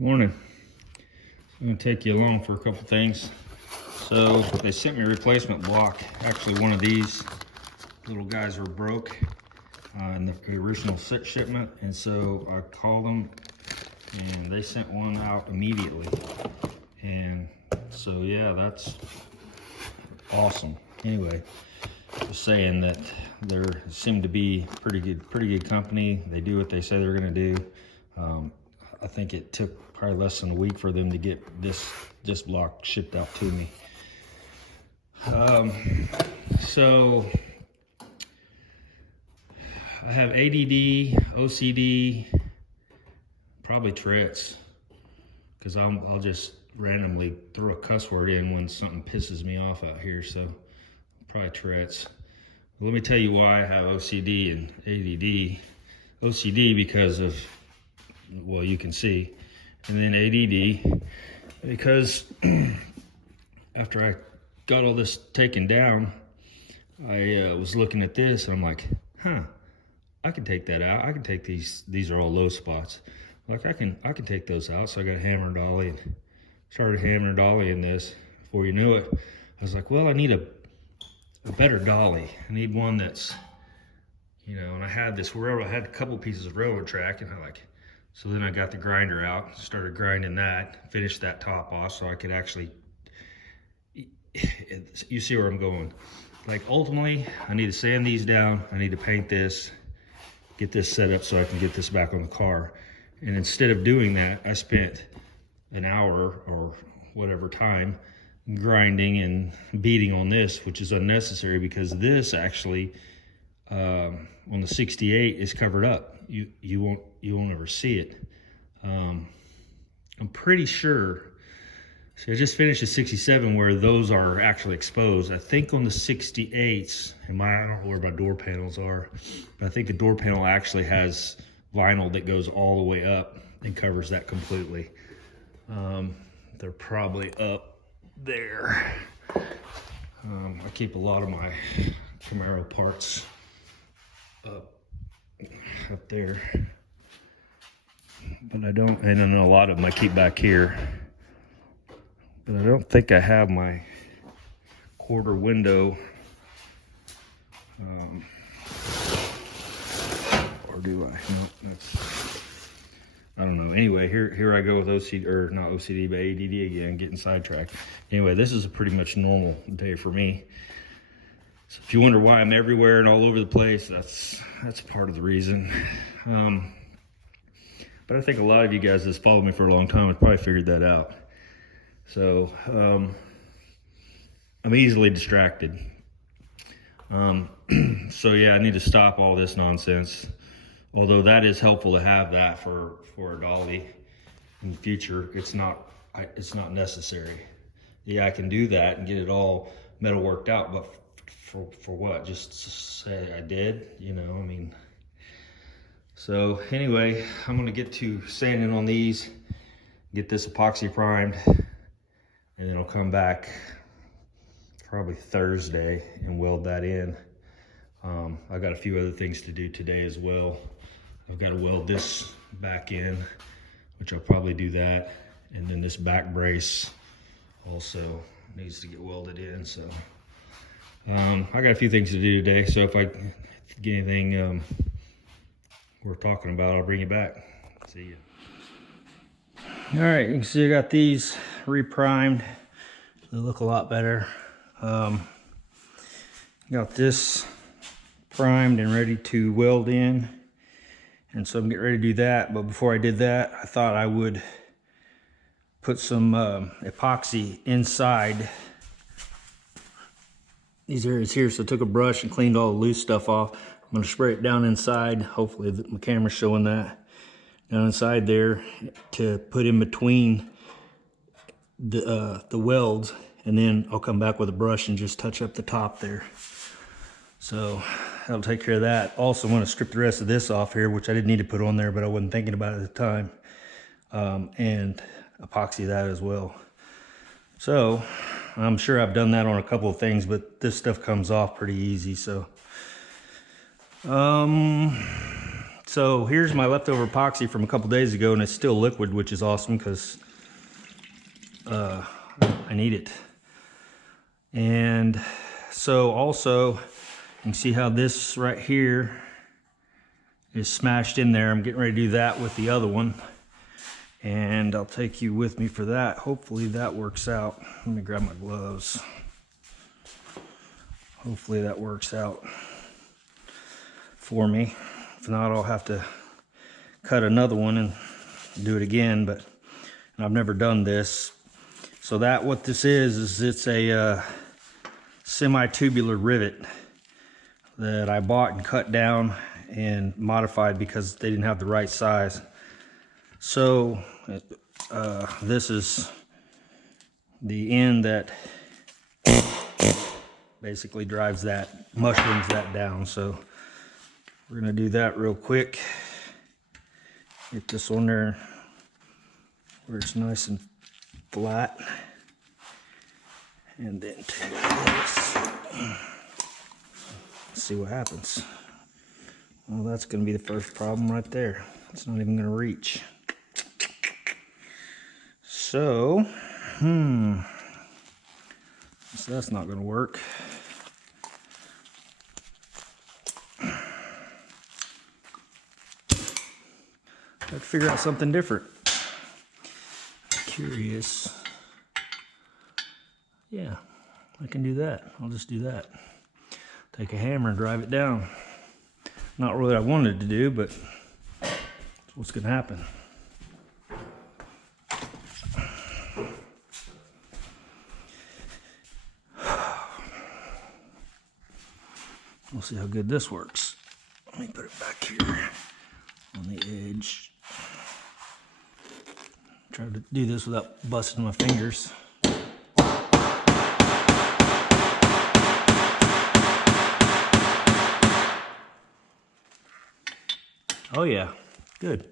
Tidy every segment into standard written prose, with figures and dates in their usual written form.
Morning. I'm going to take you along for a couple things. So they sent me a replacement block. Actually, one of these little guys were broke in the original shipment, and so I called them and they sent one out immediately. And so yeah, that's awesome. Anyway, just saying that they seem to be pretty good company. They do what they say they're going to do. I think it took probably less than a week for them to get this block shipped out to me. So I have ADD, OCD, probably Tourette's, because I'll just randomly throw a cuss word in when something pisses me off out here. So probably Tourette's. Let me tell you why I have OCD and ADD. OCD because of, well, you can see, and then ADD because after I got all this taken down, I was looking at this and I'm like, I can take that out. I can take these are all low spots. Like I can take those out. So I got a hammer and dolly and started hammering dolly in this. Before you knew it, I was like, well, I need a better dolly. I need one that's, and I had this railroad, I had a couple pieces of railroad track, and so then I got the grinder out, started grinding that, finished that top off so I could actually, you see where I'm going. Like ultimately, I need to sand these down, I need to paint this, get this set up so I can get this back on the car. And instead of doing that, I spent an hour or whatever time grinding and beating on this, which is unnecessary because this actually, on the 68 is covered up. You won't ever see it. I'm pretty sure. So I just finished a 67 where those are actually exposed. I think on the 68s, I don't know where my door panels are, but I think the door panel actually has vinyl that goes all the way up and covers that completely. They're probably up there. I keep a lot of my Camaro parts up there, but I don't, and then a lot of them I keep back here. But I don't think I have my quarter window, or do I? No, I don't know. Anyway, here I go with OCD, or not OCD, but ADD again, getting sidetracked. Anyway, this is a pretty much normal day for me. So if you wonder why I'm everywhere and all over the place, that's part of the reason. But I think a lot of you guys that's followed me for a long time have probably figured that out. So I'm easily distracted. So yeah, I need to stop all this nonsense. Although that is helpful to have that for a dolly in the future, it's not necessary. Yeah, I can do that and get it all metal worked out, but for what? Just to say I did, So anyway, I'm gonna get to sanding on these, get this epoxy primed, and then I'll come back probably Thursday and weld that in. I got a few other things to do today as well. I've got to weld this back in, which I'll probably do that. And then this back brace also needs to get welded in. So I got a few things to do today. So if I get anything worth talking about, I'll bring you back. See you. All right, you can see I got these reprimed. They look a lot better. Got this primed and ready to weld in. And so I'm getting ready to do that. But before I did that, I thought I would put some epoxy inside these areas here. So I took a brush and cleaned all the loose stuff off. I'm going to spray it down inside. Hopefully my camera's showing that. Down inside there to put in between the welds, and then I'll come back with a brush and just touch up the top there. So that'll take care of that. Also want to strip the rest of this off here, which I didn't need to put on there, but I wasn't thinking about it at the time, and epoxy that as well. So I'm sure I've done that on a couple of things, but this stuff comes off pretty easy. So So here's my leftover epoxy from a couple days ago, and it's still liquid, which is awesome because I need it. And so also, you can see how this right here is smashed in there. I'm getting ready to do that with the other one, and I'll take you with me for that. Hopefully that works out. Let me grab my gloves. Hopefully that works out for me. If not, I'll have to cut another one and do it again, but I've never done this. So that what this is it's a semi-tubular rivet that I bought and cut down and modified because they didn't have the right size. So this is the end that basically drives that, mushrooms that down. So we're gonna do that real quick. Get this on there where it's nice and flat. And then take this. Let's see what happens. Well, that's gonna be the first problem right there. It's not even gonna reach. So, so that's not gonna work. Got to figure out something different. I'm curious. Yeah, I can do that. I'll just do that. Take a hammer and drive it down. Not really what I wanted to do, but that's what's gonna happen. We'll see how good this works. Let me put it back here on the edge. Try to do this without busting my fingers. Oh yeah, good.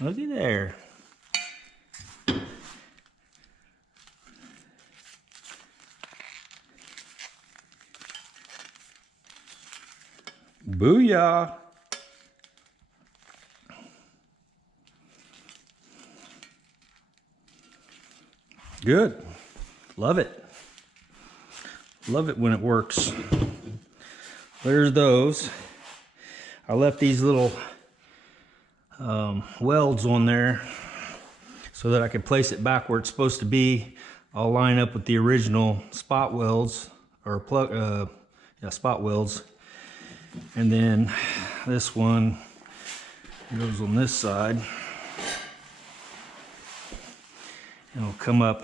Looky there. Booyah! Good. Love it. Love it when it works. There's those. I left these little welds on there so that I could place it back where it's supposed to be. I'll line up with the original spot welds, or plug, spot welds. And then this one goes on this side. And it'll come up.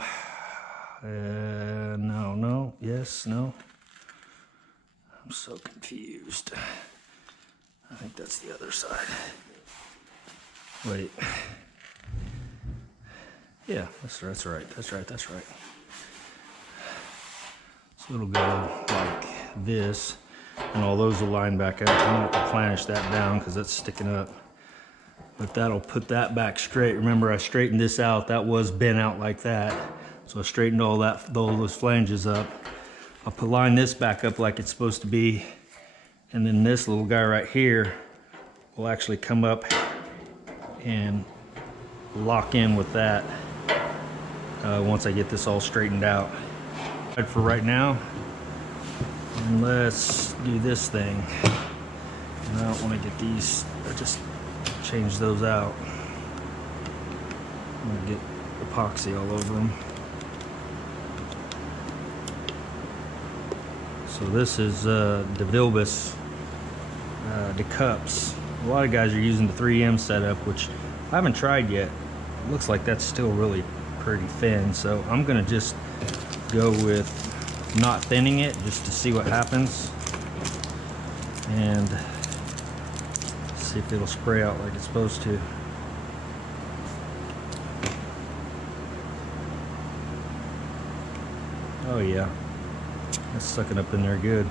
No, yes, no. I'm so confused. I think that's the other side. Wait. Yeah, that's right. So it'll go like this, and all those will line back up. I'm gonna have to planish that down because that's sticking up. But that'll put that back straight. Remember, I straightened this out. That was bent out like that. So I straightened all those flanges up. I'll line this back up like it's supposed to be. And then this little guy right here will actually come up and lock in with that once I get this all straightened out. For right now, and let's do this thing. And I don't want to get these, I just change those out. I'm gonna get epoxy all over them. So this is DeVilbiss DeCups. A lot of guys are using the 3M setup, which I haven't tried yet. It looks like that's still really pretty thin, so I'm gonna just go with not thinning it just to see what happens and see if it'll spray out like it's supposed to. Oh yeah, that's sucking up in there good.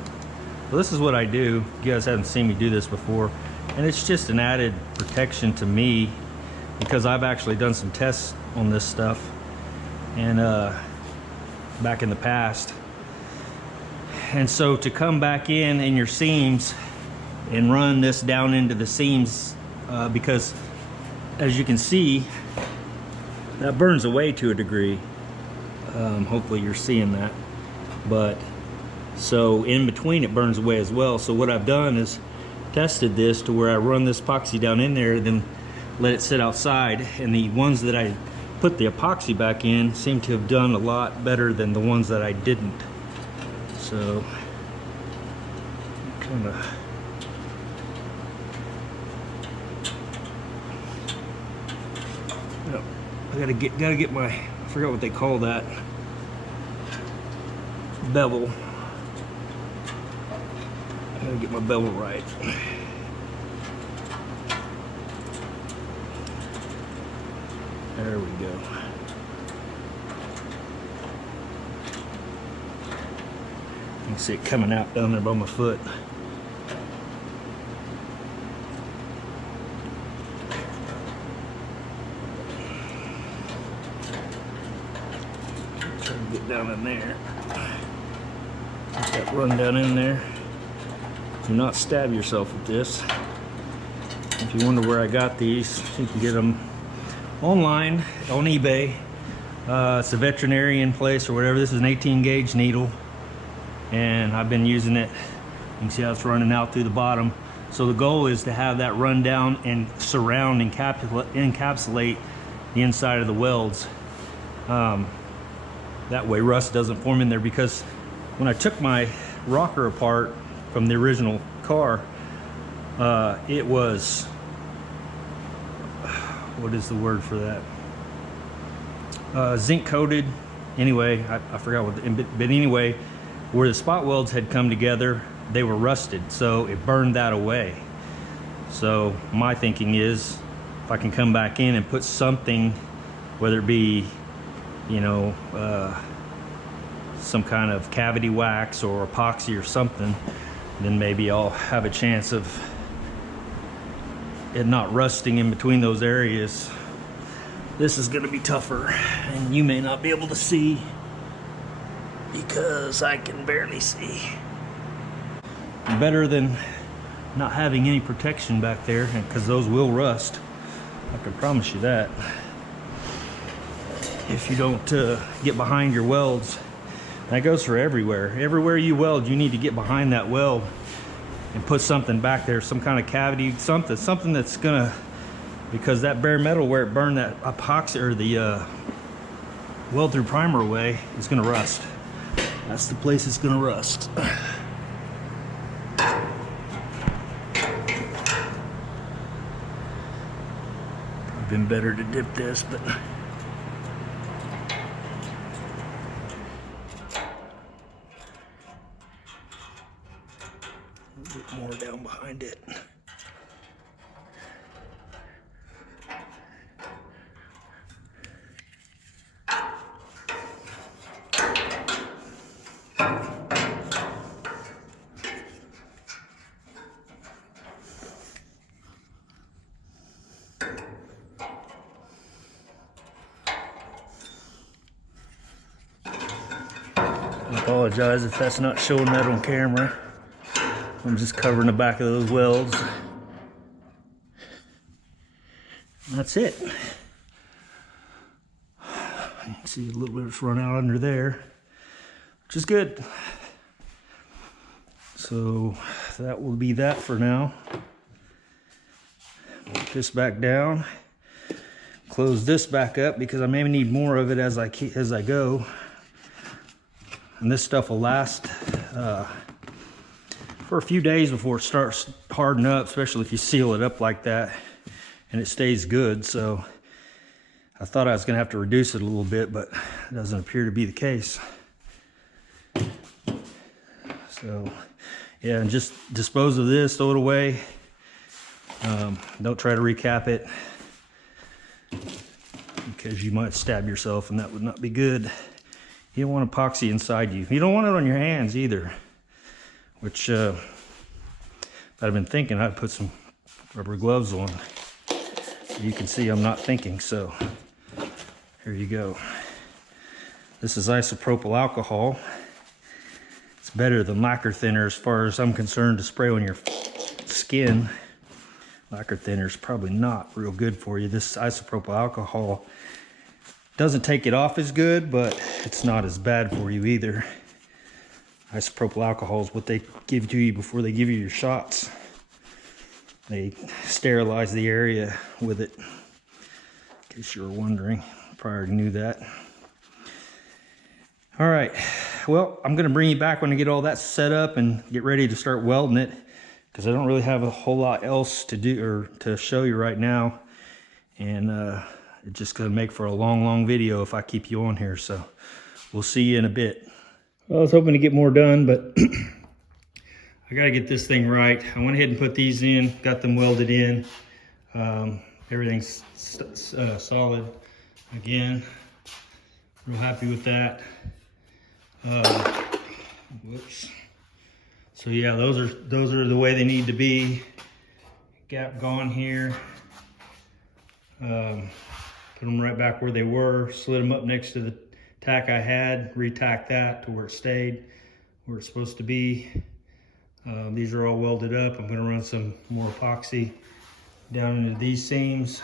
Well, this is what I do. You guys haven't seen me do this before, and it's just an added protection to me because I've actually done some tests on this stuff, and back in the past, And so to come back in your seams and run this down into the seams, because as you can see, that burns away to a degree. Hopefully you're seeing that. But so in between it burns away as well. So what I've done is tested this to where I run this epoxy down in there, then let it sit outside, and the ones that I put the epoxy back in seem to have done a lot better than the ones that I didn't. So kind of I gotta get my, I forgot what they call that, bevel. I gotta get my bevel right. There we go. You can see it coming out down there by my foot. Try to get down in there. Get that run down in there. Do not stab yourself with this. If you wonder where I got these, you can get them online on eBay. It's a veterinarian place or whatever. This is an 18 gauge needle, and I've been using it. You can see how it's running out through the bottom. So the goal is to have that run down and surround and encapsulate the inside of the welds. That way rust doesn't form in there, because when I took my rocker apart from the original car, it was, what is the word for that? Zinc coated. Anyway, I forgot what, but anyway, where the spot welds had come together, they were rusted, so it burned that away. So my thinking is, if I can come back in and put something, whether it be, you know, some kind of cavity wax or epoxy or something, then maybe I'll have a chance of it not rusting in between those areas. This is gonna be tougher, and you may not be able to see because I can barely see. Better than not having any protection back there, because those will rust. I can promise you that. If you don't get behind your welds. That goes for everywhere. Everywhere you weld, you need to get behind that weld and put something back there, some kind of cavity, something that's gonna, because that bare metal where it burned that epoxy or the weld through primer away is gonna rust. That's the place it's gonna rust. Probably been better to dip this, but a bit more down behind it. I apologize if that's not showing that on camera. I'm just covering the back of those welds. And that's it. You can see a little bit of run out under there, which is good. So that will be that for now. Put this back down. Close this back up because I may need more of it as I go. And this stuff will last for a few days before it starts hardening up, especially if you seal it up like that and it stays good. So I thought I was going to have to reduce it a little bit, but it doesn't appear to be the case. So yeah, and just dispose of this, throw it away. Don't try to recap it, because you might stab yourself and that would not be good. You don't want epoxy inside you. You don't want it on your hands either, which I've been thinking I'd put some rubber gloves on. You can see I'm not thinking, so here you go. This is isopropyl alcohol. It's better than lacquer thinner as far as I'm concerned to spray on your skin. Lacquer thinner is probably not real good for you. This isopropyl alcohol doesn't take it off as good, but it's not as bad for you either. Isopropyl alcohol is what they give to you before they give you your shots. They sterilize the area with it, in case you were wondering. Probably already knew that. All right, well, I'm gonna bring you back when I get all that set up and get ready to start welding it, because I don't really have a whole lot else to do or to show you right now. And it's just gonna make for a long video if I keep you on here. So we'll see you in a bit. Well, I was hoping to get more done, but I gotta get this thing right. I went ahead and put these in, got them welded in. Everything's solid. Again, real happy with that. Whoops. So yeah, those are the way they need to be. Gap gone here. Put them right back where they were. Slid them up next to the tack I had. Re-tacked that to where it stayed, where it's supposed to be. These are all welded up. I'm going to run some more epoxy down into these seams.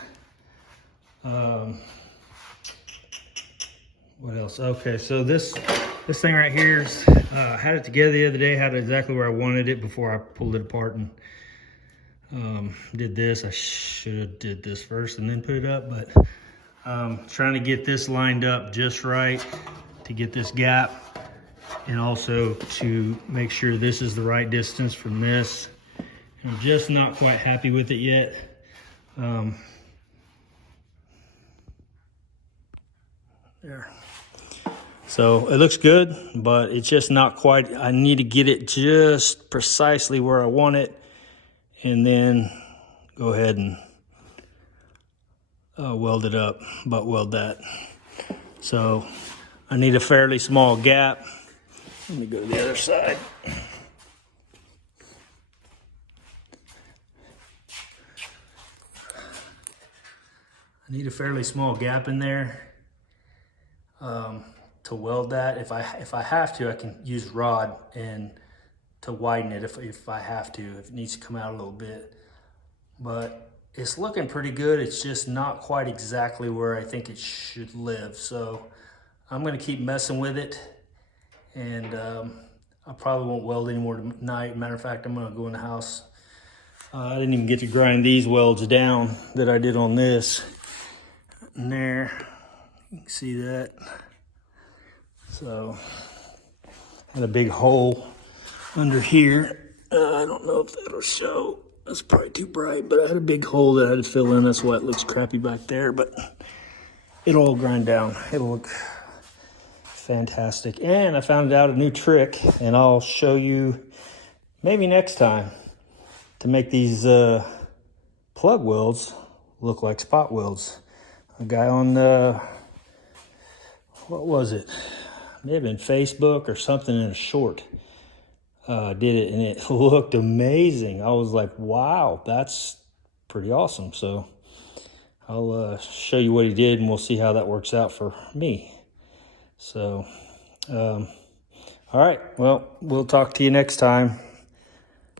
What else? Okay, so this thing right here, had it together the other day, had it exactly where I wanted it before I pulled it apart and did this. I should have did this first and then put it up, but trying to get this lined up just right to get this gap, and also to make sure this is the right distance from this. I'm just not quite happy with it yet. There. So it looks good, but it's just not quite. I need to get it just precisely where I want it, and then go ahead and weld it up, butt weld that. So I need a fairly small gap. Let me go to the other side. I need a fairly small gap in there to weld that. If I have to, I can use rod and to widen it if I have to, if it needs to come out a little bit. But it's looking pretty good. It's just not quite exactly where I think it should live. So I'm gonna keep messing with it, and I probably won't weld anymore tonight. Matter of fact, I'm gonna go in the house. I didn't even get to grind these welds down that I did on this. And there, you can see that. So, had a big hole under here. I don't know if that'll show. That's probably too bright, but I had a big hole that I had to fill in. That's why it looks crappy back there, but it'll all grind down. It'll look fantastic. And I found out a new trick, and I'll show you maybe next time, to make these plug welds look like spot welds. A guy on what was it? May have been Facebook or something in a short. Did it, and it looked amazing. I was like, wow, that's pretty awesome. So I'll show you what he did, and we'll see how that works out for me. So, all right, well, we'll talk to you next time.